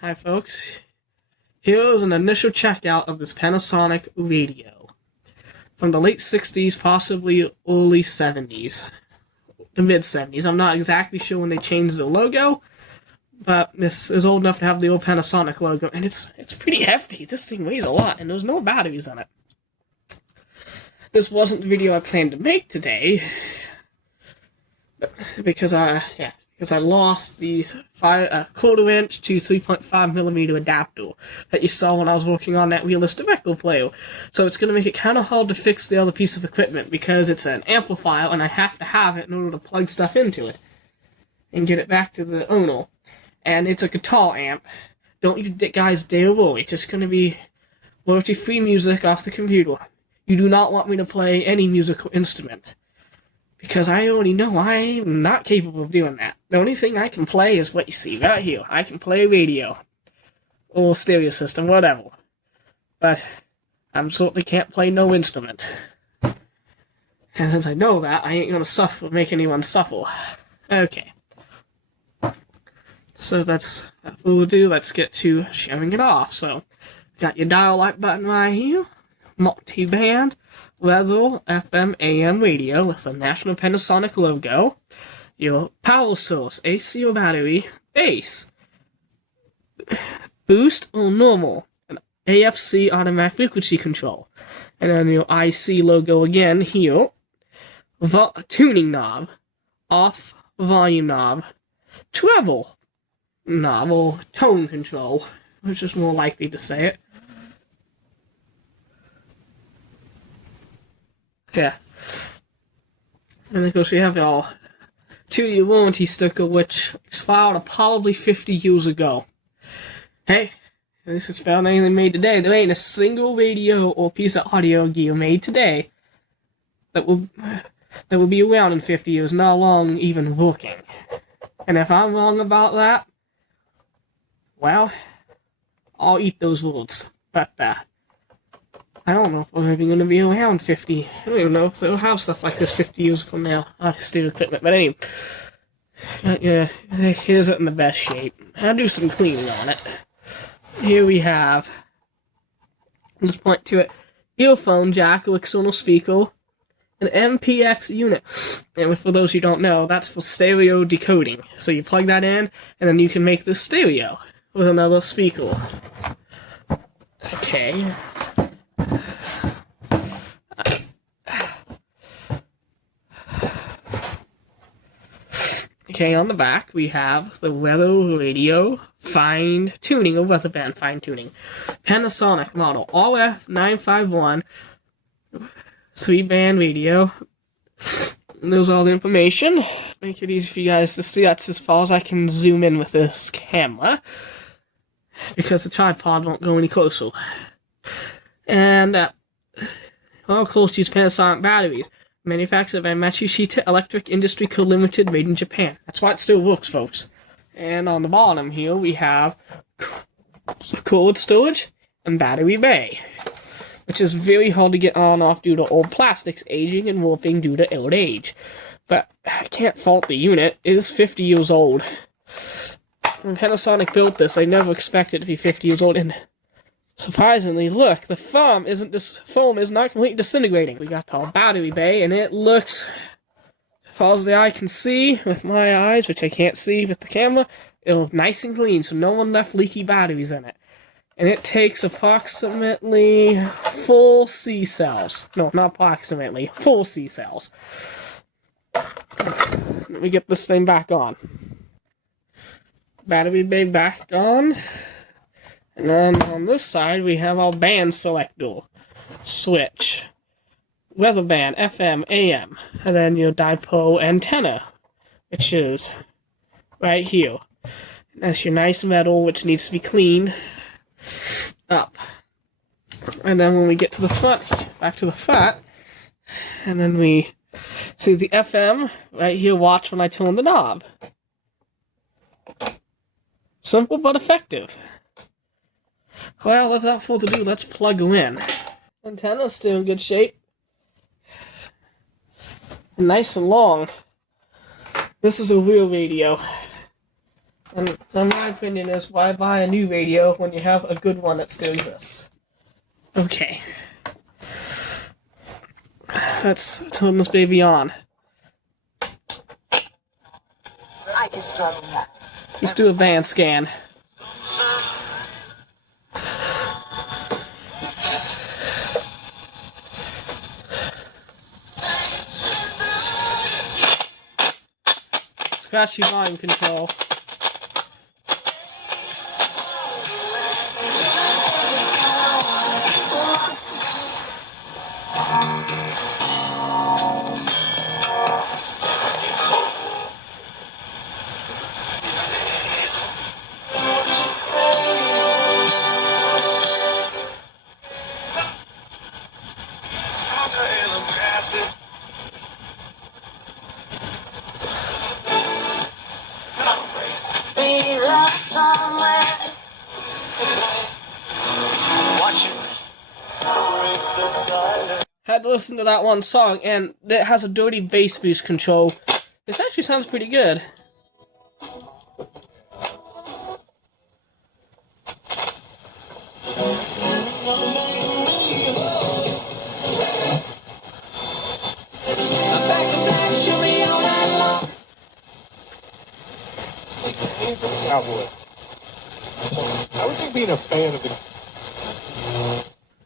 Hi folks, here's an initial checkout of this Panasonic radio from the late 60s, possibly early 70s, mid-70s. I'm not exactly sure when they changed the logo, but this is old enough to have the old Panasonic logo, and it's pretty hefty. This thing weighs a lot, and there's no batteries on it. This wasn't the video I planned to make today, because I lost the 1/4" to 3.5mm adapter that you saw when I was working on that realistic record player. So it's going to make it kind of hard to fix the other piece of equipment because it's an amplifier and I have to have it in order to plug stuff into it and get it back to the owner. And it's a guitar amp. Don't you guys dare worry. It's just going to be royalty-free music off the computer. You do not want me to play any musical instrument, because I already know I'm not capable of doing that. The only thing I can play is what you see right here. I can play radio, or stereo system, whatever. But I certainly can't play no instrument. And since I know that, I ain't gonna make anyone suffer. Okay. So that's what we'll do. Let's get to showing it off. So, got your dial light button right here. Multi-band, weather, FM, AM radio with the National Panasonic logo. Your power source, AC or battery, bass, boost or normal, an AFC automatic frequency control, and then your IC logo again here. Tuning knob, off volume knob, treble knob or tone control, which is more likely to say it. Yeah. And of course we have our 2-year warranty sticker, which expired probably 50 years ago. Hey, at least it's found anything made today. There ain't a single radio or piece of audio gear made today that will be around in 50 years, not long even working. And if I'm wrong about that, well, I'll eat those words. But I don't know if we're even going to be around 50. I don't even know if they'll have stuff like this 50 years from now. Stereo equipment. But anyway, yeah, here's it in the best shape. I'll do some cleaning on it. Here we have, let's point to it, earphone jack or external speaker, an MPX unit. And for those who don't know, that's for stereo decoding. So you plug that in, and then you can make this stereo with another speaker. Okay. Okay, on the back we have the weather radio fine tuning, or weather band fine tuning. Panasonic model RF-951 3-band radio. And there's all the information. Make it easy for you guys to see. That's as far as I can zoom in with this camera, because the tripod won't go any closer. And of course, use Panasonic batteries. Manufactured by Matsushita Electric Industry Co. Limited, made in Japan. That's why it still works, folks. And on the bottom here, we have cold storage and battery bay, which is very hard to get on and off due to old plastics aging and warping due to old age. But I can't fault the unit. It is 50 years old. When Panasonic built this, they never expected it to be 50 years old. And surprisingly, look, the foam is not completely disintegrating. We got the battery bay, and it looks, as far as the eye can see, with my eyes, which I can't see with the camera, it looks nice and clean, so no one left leaky batteries in it. And it takes approximately 4 C cells. No, not approximately, 4 C cells. Let me get this thing back on. Battery bay back on. And then on this side, we have our band selector, switch, weather band, FM, AM, and then your dipole antenna, which is right here. And that's your nice metal, which needs to be cleaned up. And then when we get to the front, back to the front, and then we see the FM right here. Watch when I turn the knob. Simple but effective. Well, without further ado, let's plug her in. Antenna's still in good shape. And nice and long. This is a real radio. And my opinion is, why buy a new radio when you have a good one that still exists? Okay. Let's turn this baby on. Let's do a band scan. Scratchy volume control. Had to listen to that one song, and it has a dirty bass boost control. This actually sounds pretty good. Cowboy. I would think being a fan of the...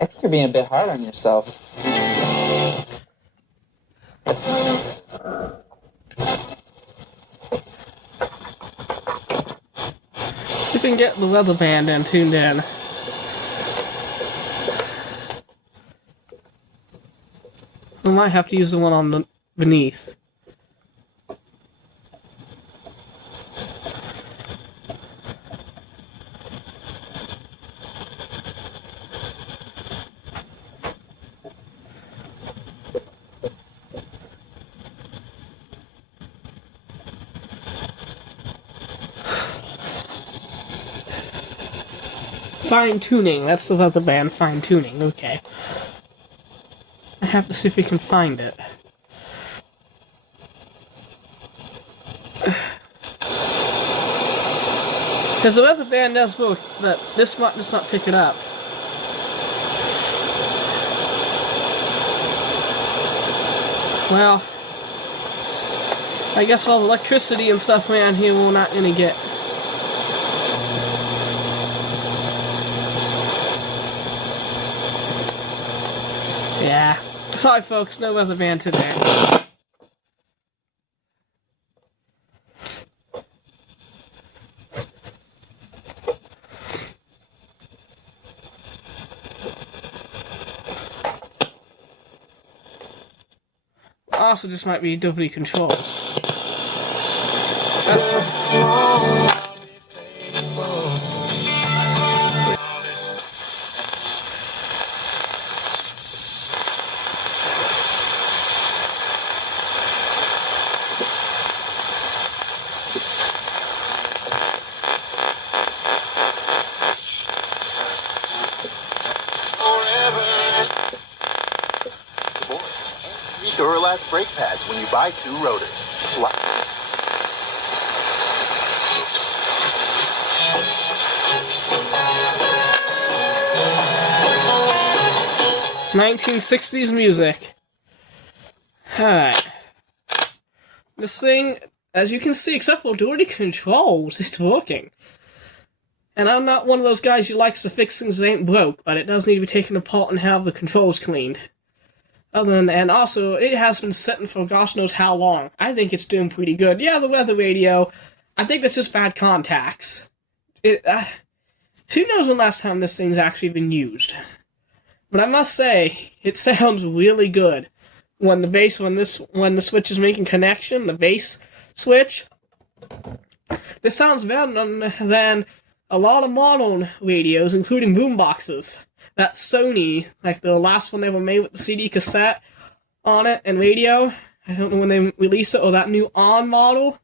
I think you're being a bit hard on yourself. See if we can get the weather band in tuned in. We might have to use the one on the beneath. Fine tuning, that's the other band, fine tuning, okay. I have to see if we can find it. Because the other band does work, but this one does not pick it up. Well, I guess all the electricity and stuff around here we're not gonna get. Yeah. Sorry folks, no weather band today. Also, just might be W controls. 5 brake pads when you buy 2 rotors. 1960s music. Alright. This thing, as you can see, except for dirty controls, it's working. And I'm not one of those guys who likes to fix things that ain't broke, but it does need to be taken apart and have the controls cleaned. And also, it has been sitting for gosh knows how long. I think it's doing pretty good. Yeah, the weather radio, I think that's just bad contacts. Who knows when last time this thing's actually been used? But I must say, it sounds really good. When the switch is making connection, the bass switch, this sounds better than a lot of modern radios, including boomboxes. That Sony, like the last one they were made with the CD cassette on it and radio, I don't know when they released it, or that new On model,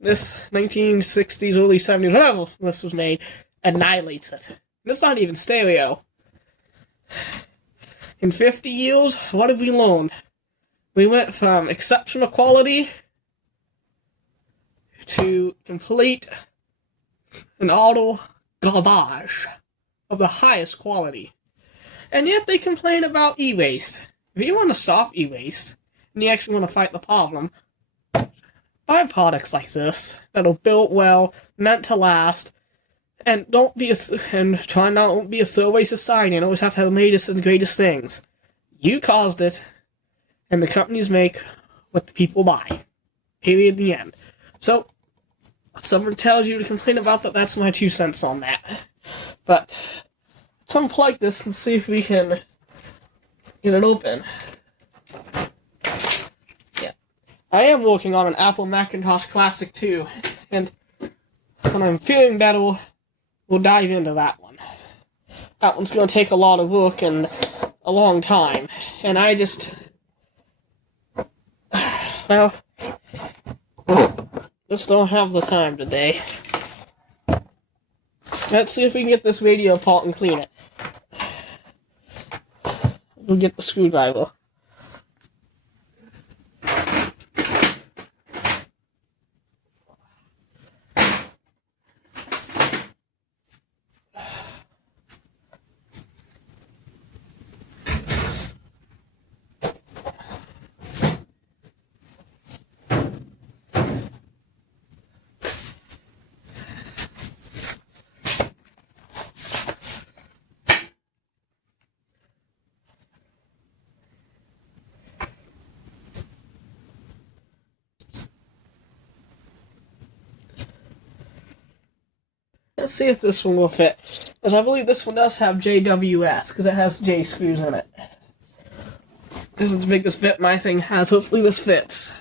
this 1960s, early 70s, whatever this was made, annihilates it. And it's not even stereo. In 50 years, what have we learned? We went from exceptional quality to complete and auto garbage of the highest quality. And yet they complain about e-waste. If you want to stop e-waste, and you actually want to fight the problem, buy products like this that are built well, meant to last, and try not to be a throwaway society and always have to have the latest and greatest things. You caused it, and the companies make what the people buy. Period. The end. So, if someone tells you to complain about that, that's my 2 cents on that. But let's unplug this and see if we can get it open. Yeah. I am working on an Apple Macintosh Classic 2, and when I'm feeling better, we'll dive into that one. That one's going to take a lot of work and a long time, and I just... well, just don't have the time today. Let's see if we can get this radio apart and clean it. We'll get the screwdriver. Let's see if this one will fit. Because I believe this one does have JWS, because it has J screws in it. This is the biggest bit my thing has. Hopefully this fits.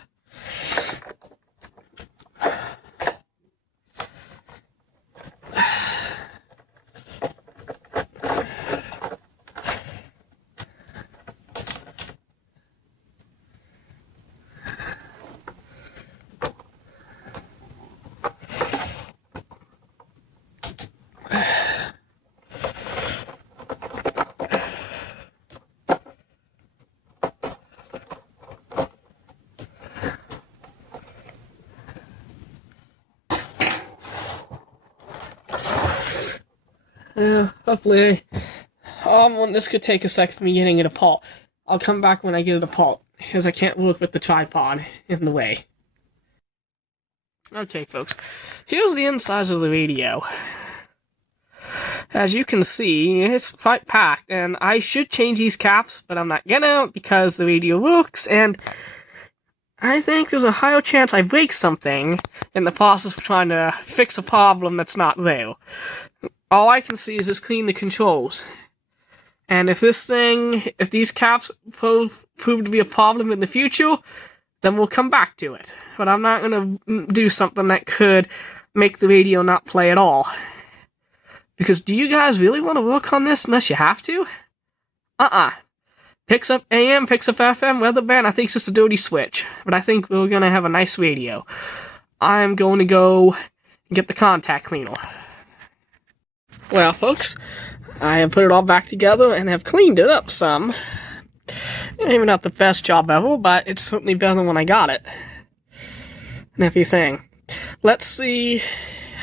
Hopefully, this could take a second for me getting it apart. I'll come back when I get it apart, because I can't work with the tripod in the way. Okay, folks, here's the inside of the radio. As you can see, it's quite packed, and I should change these caps, but I'm not gonna, because the radio works, and I think there's a higher chance I break something in the process of trying to fix a problem that's not there. All I can see is just clean the controls. And if these caps prove to be a problem in the future, then we'll come back to it. But I'm not going to do something that could make the radio not play at all. Because do you guys really want to work on this unless you have to? Picks up AM, picks up FM, weather band, I think it's just a dirty switch. But I think we're going to have a nice radio. I'm going to go get the contact cleaner. Well, folks, I have put it all back together and have cleaned it up some. Maybe not the best job ever, but it's certainly better than when I got it. And everything. Let's see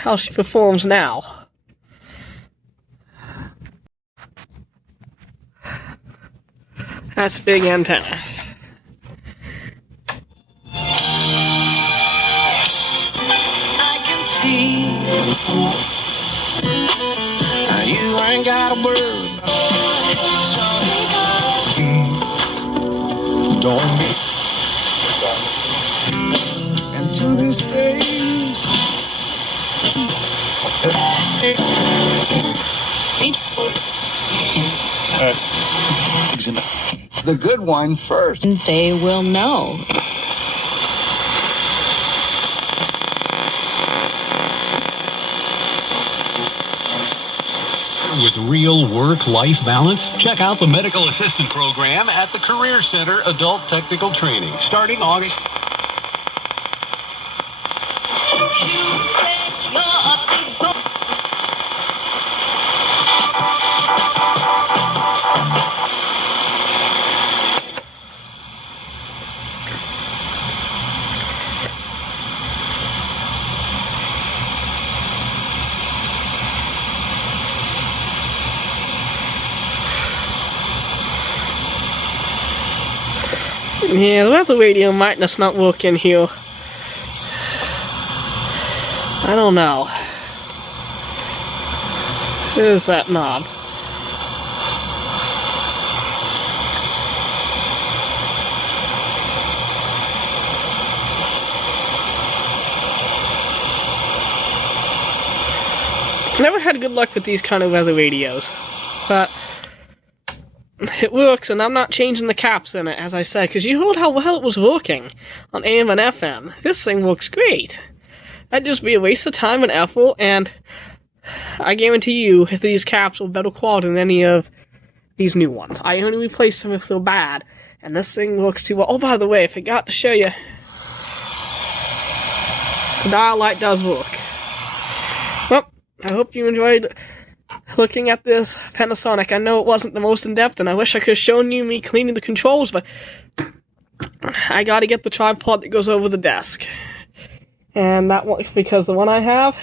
how she performs now. That's a big antenna. I can see. You ain't got a word. Don't be. And to this day, The good one first. They will know. With real work-life balance? Check out the Medical Assistant Program at the Career Center Adult Technical Training, starting August. Yeah, the weather radio might just not work in here. I don't know. There's that knob. Never had good luck with these kind of weather radios, but it works, and I'm not changing the caps in it, as I said, because you heard how well it was working on AM and FM. This thing works great. That'd just be a waste of time and effort, and I guarantee you these caps are better quality than any of these new ones. I only replaced them if they're bad, and this thing works too well. Oh, by the way, I forgot to show you, the dial light does work. Well, I hope you enjoyed looking at this Panasonic. I know it wasn't the most in-depth, and I wish I could have shown you me cleaning the controls, but I gotta get the tripod that goes over the desk. And that one, because the one I have,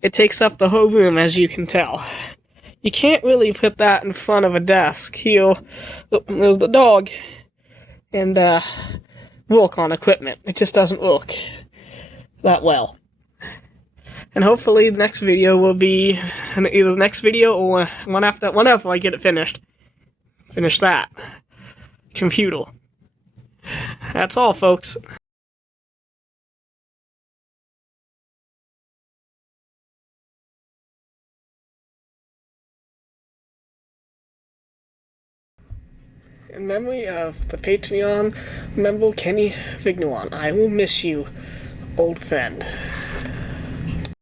it takes up the whole room, as you can tell. You can't really put that in front of a desk. Here, there's the dog, and work on equipment. It just doesn't work that well. And hopefully the next video will be either the next video or one after that, whenever I get it finished. Finish that computer. That's all, folks. In memory of the Patreon member Kenny Vigneron, I will miss you, old friend.